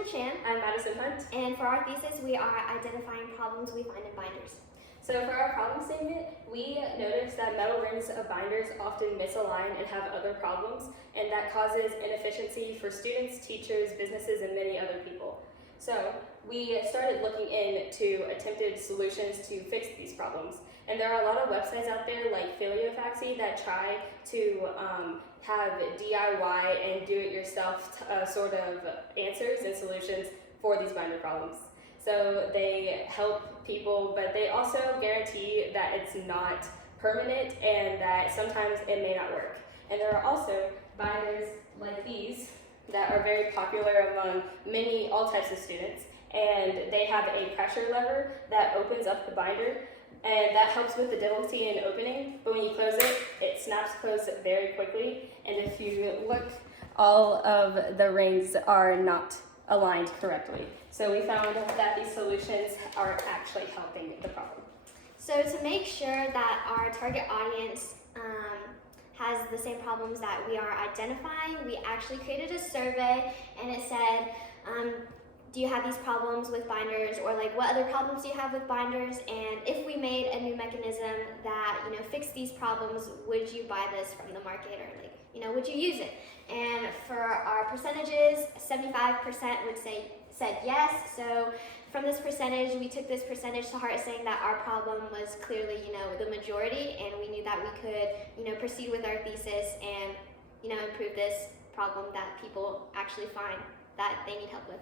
Rachel Chan. I'm Madison Hunt. And for our thesis, we are identifying problems we find in binders. So for our problem statement, we noticed that metal rings of binders often misalign and have other problems, and that causes inefficiency for students, teachers, businesses, and many other people. So we started looking into attempted solutions to fix these problems. And there are a lot of websites out there like Failiofaxy that try to have DIY and do-it-yourself sort of answers and solutions for these binder problems. So they help people, but they also guarantee that it's not permanent and that sometimes it may not work. And there are also binders like these that are very popular among all types of students, and they have a pressure lever that opens up the binder, and that helps with the difficulty in opening, but when you close it, it snaps closed very quickly, and if you look, all of the rings are not aligned correctly. So we found that these solutions are actually helping the problem. So to make sure that our target audience has the same problems that we are identifying, we actually created a survey, and it said, do you have these problems with binders, or like what other problems do you have with binders, and if we made a new mechanism that fixed these problems, would you buy this from the market, or would you use it? And for our percentages, 75% said yes. So from this percentage, we took this percentage to heart, saying that our problem was clearly the majority, and we knew that we could proceed with our thesis and improve this problem that people actually find that they need help with.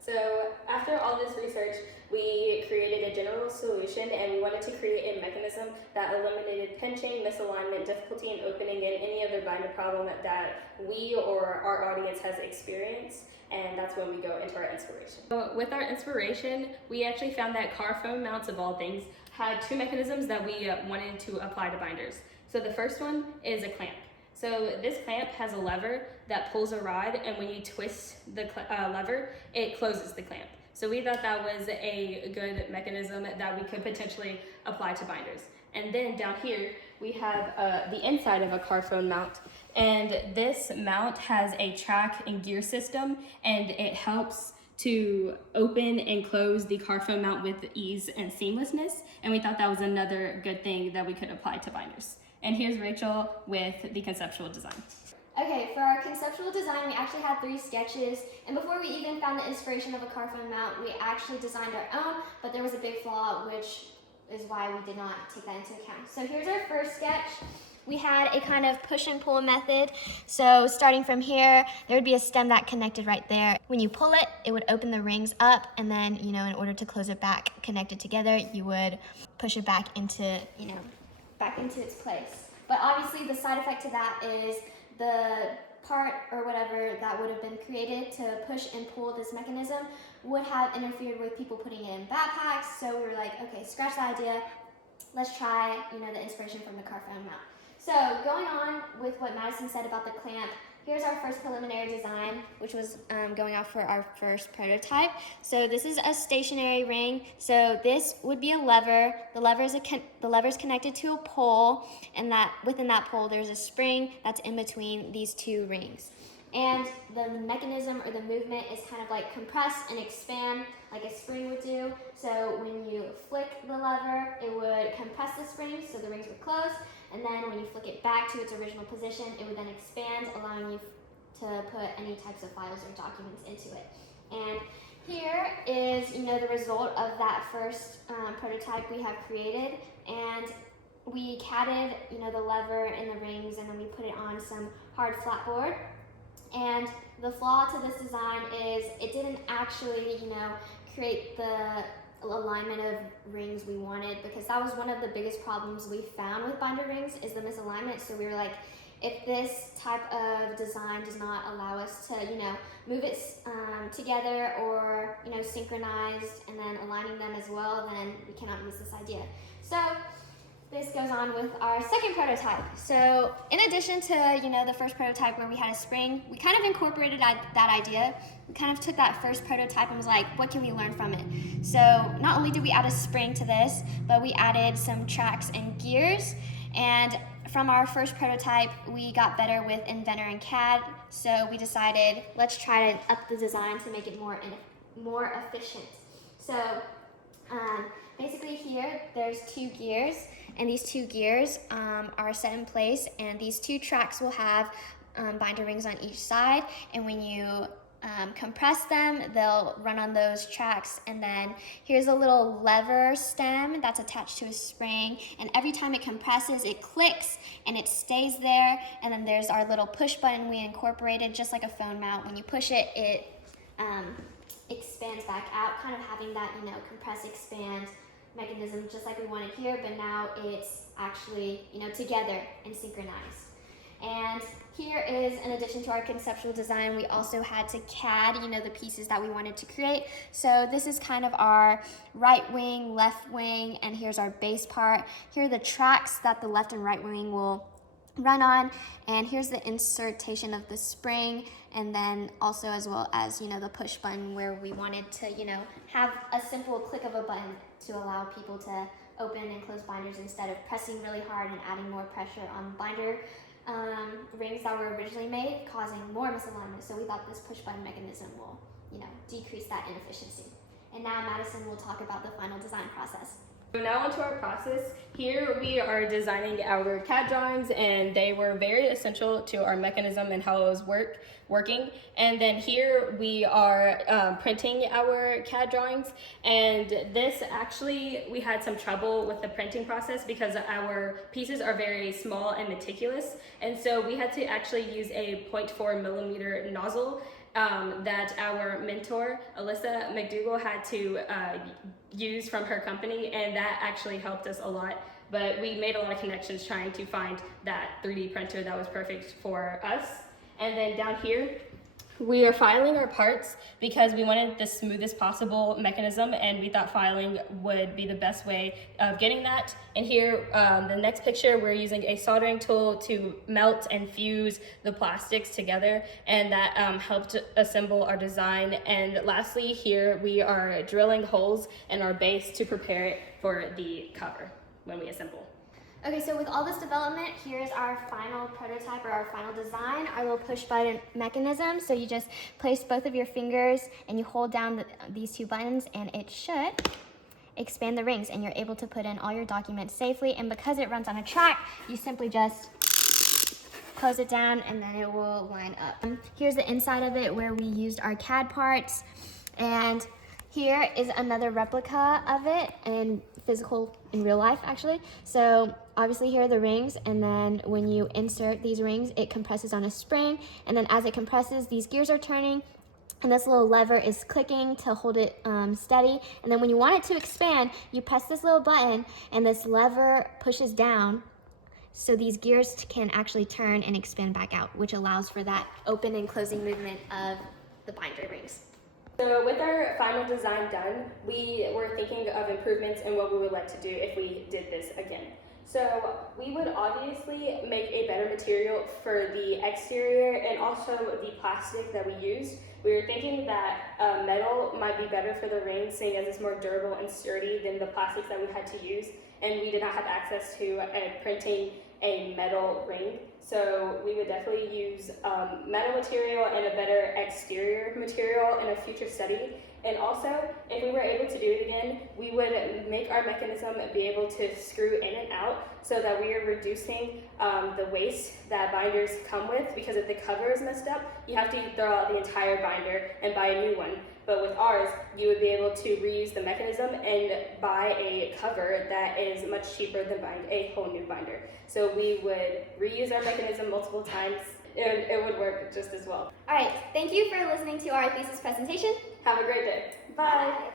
So after all this research, we created a general solution, and we wanted to create a mechanism that eliminated pinching, misalignment, difficulty in opening, and any other binder problem that we or our audience has experienced, and that's when we go into our inspiration. So with our inspiration, we actually found that car phone mounts, of all things, had two mechanisms that we wanted to apply to binders. So the first one is a clamp. So this clamp has a lever that pulls a rod, and when you twist the lever, it closes the clamp. So we thought that was a good mechanism that we could potentially apply to binders. And then down here, we have the inside of a car phone mount. And this mount has a track and gear system, and it helps to open and close the car phone mount with ease and seamlessness. And we thought that was another good thing that we could apply to binders. And here's Rachel with the conceptual design. Okay, for our conceptual design, we actually had 3 sketches, and before we even found the inspiration of a car phone mount, we actually designed our own, but there was a big flaw, which is why we did not take that into account. So here's our first sketch. We had a kind of push and pull method. So starting from here, there would be a stem that connected right there. When you pull it, it would open the rings up, and then, in order to close it back, connected together, you would push it back into, back into its place. But obviously the side effect to that is the part or whatever that would have been created to push and pull this mechanism would have interfered with people putting it in backpacks. So we were like, okay, scratch the idea. Let's try, the inspiration from the car phone mount. So going on with what Madison said about the clamp, here's our first preliminary design, which was going off for our first prototype. So this is a stationary ring. So this would be a lever. The lever is connected to a pole, and within that pole there's a spring that's in between these 2 rings. And the mechanism or the movement is kind of like compress and expand like a spring would do. So when you flick the lever, it would compress the spring so the rings would close. And then when you flick it back to its original position, it would then expand, allowing you to put any types of files or documents into it. And here is, the result of that first prototype we have created. And we catted, the lever and the rings, and then we put it on some hard flat board. And the flaw to this design is it didn't actually, create the alignment of rings we wanted, because that was one of the biggest problems we found with binder rings is the misalignment. So we were like, if this type of design does not allow us to, move it together or, synchronized and then aligning them as well, then we cannot use this idea. So this goes on with our second prototype. So in addition to, the first prototype where we had a spring, we kind of incorporated that idea. We kind of took that first prototype and was like, what can we learn from it? So not only did we add a spring to this, but we added some tracks and gears. And from our first prototype, we got better with Inventor and CAD, so we decided let's try to up the design to make it more efficient. So basically here, there's 2 gears, and these 2 gears are set in place, and these 2 tracks will have binder rings on each side, and when you compress them, they'll run on those tracks. And then here's a little lever stem that's attached to a spring, and every time it compresses, it clicks and it stays there. And then there's our little push button we incorporated, just like a phone mount. When you push it, it expands back out, kind of having that, compress, expand mechanism just like we wanted here, but now it's actually, together and synchronized. And here is, in addition to our conceptual design, we also had to CAD, the pieces that we wanted to create. So this is kind of our right wing, left wing, and here's our base part. Here are the tracks that the left and right wing will run on, and here's the insertion of the spring, and then also as well as, the push button where we wanted to, have a simple click of a button to allow people to open and close binders instead of pressing really hard and adding more pressure on binder rings that were originally made, causing more misalignment. So we thought this push button mechanism will, decrease that inefficiency. And now Madison will talk about the final design process. So now onto our process. Here we are designing our CAD drawings, and they were very essential to our mechanism and how it was working. And then here we are printing our CAD drawings, and this actually, we had some trouble with the printing process because our pieces are very small and meticulous, and so we had to actually use a 0.4 millimeter nozzle that our mentor, Alyssa McDougall, had to use from her company, and that actually helped us a lot. But we made a lot of connections trying to find that 3D printer that was perfect for us. And then down here, we are filing our parts because we wanted the smoothest possible mechanism, and we thought filing would be the best way of getting that. And here, the next picture, we're using a soldering tool to melt and fuse the plastics together, and that helped assemble our design. And lastly, here we are drilling holes in our base to prepare it for the cover when we assemble. Okay, so with all this development, here's our final prototype or our final design, our little push button mechanism. So you just place both of your fingers and you hold down these 2 buttons, and it should expand the rings, and you're able to put in all your documents safely. And because it runs on a track, you simply just close it down and then it will line up. Here's the inside of it where we used our CAD parts, and here is another replica of it in real life actually. So obviously here are the rings, and then when you insert these rings, it compresses on a spring, and then as it compresses, these gears are turning, and this little lever is clicking to hold it steady. And then when you want it to expand, you press this little button, and this lever pushes down, so these gears can actually turn and expand back out, which allows for that open and closing movement of the binder rings. So with our final design done, we were thinking of improvements and what we would like to do if we did this again. So we would obviously make a better material for the exterior and also the plastic that we used. We were thinking that metal might be better for the ring, seeing as it's more durable and sturdy than the plastics that we had to use, and we did not have access to printing a metal ring. So we would definitely use metal material and a better exterior material in a future study. And also, if we were able to do it again, we would make our mechanism be able to screw in and out so that we are reducing the waste that binders come with, because if the cover is messed up, you have to throw out the entire binder and buy a new one. But with ours, you would be able to reuse the mechanism and buy a cover that is much cheaper than buying a whole new binder. So we would reuse our mechanism multiple times, and it would work just as well. All right, thank you for listening to our thesis presentation. Have a great day. Bye.